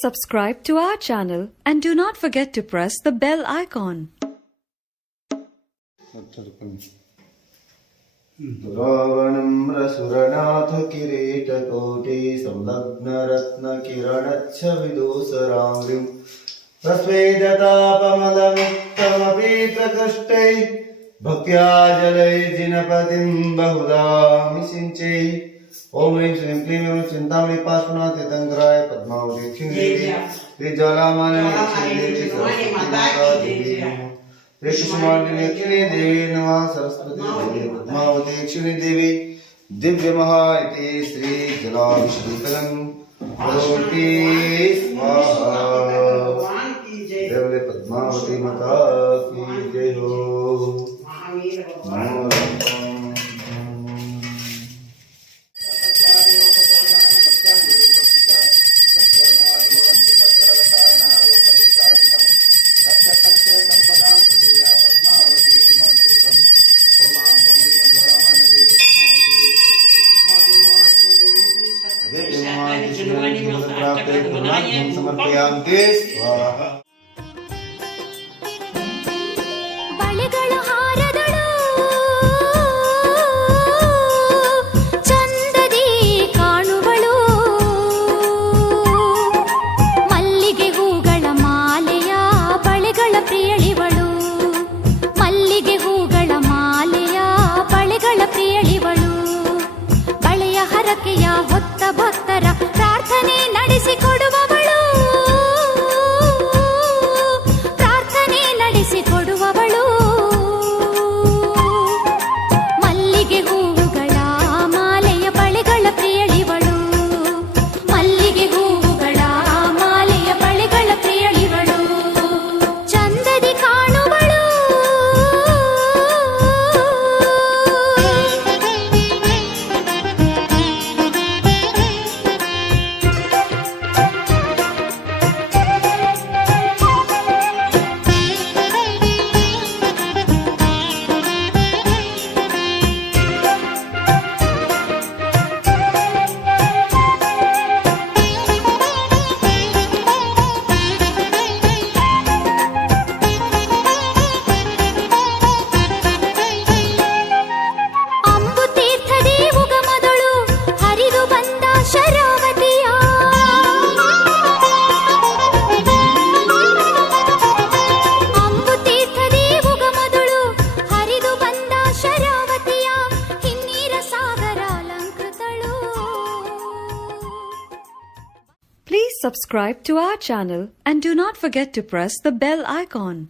subscribe to our channel and do not forget to press the bell icon. रावणं रसुरनाथ किरीटकोटि संलग्नरत्नकिरणच्छ विदूषराङ्गिं प्रस्वेदतापमलमुक्तमपि प्रकृष्टे भक्त्या जलै जिनपतिं बहुधा मिषिञ्चे ओम ह्रीं श्रीं क्लीं एवं चिन्तामणि पार्श्वनाथ तीर्थंकराय पद्मावती देवी श्री ज्वालामालिनी देवी सरस्वती माता देवी श्री कुसुमांडिनी देवी नमः सरस्वती देवी पद्मावती देवी दिव्य महायति श्री जलाभिषेकं करोति स्वाहा देवले पद्मावती माता की जय हो। समर्पयामि स्वाहा। ಬಳೆಗಳ ಹಾರದಳು ಚಂದದಿ ಕಾಣುವಳು ಮಲ್ಲಿಗೆ ಹೂಗಳ ಮಾಲೆಯ ಬಳೆಗಳ ಪ್ರಿಯಳಿವಳು ಮಲ್ಲಿಗೆ ಹೂಗಳ ಮಾಲೆಯ ಬಳೆಗಳ ಪ್ರಿಯಳಿವಳು ಬಳೆಯ ಹರಕೆಯ ಹೊತ್ತ ಭಕ್ತರ ಪ್ರಾರ್ಥನೆ ನಡೆಸಿಕೊಡುವವಳು ಕೊಡುವವಳು ಮಲ್ಲಿಗೆ ಹೂವುಗಳ ಮಾಲೆಯ ಬಳೆಗಳ ಪ್ರಿಯಳಿವಳು ಮಲ್ಲಿಗೆ ಹೂವುಗಳ ಮಾಲೆಯ ಬಳೆಗಳ ಪ್ರಿಯಳಿವಳು ಚಂದದಿ ಕಾಣುವಳು Please subscribe to our channel and do not forget to press the bell icon.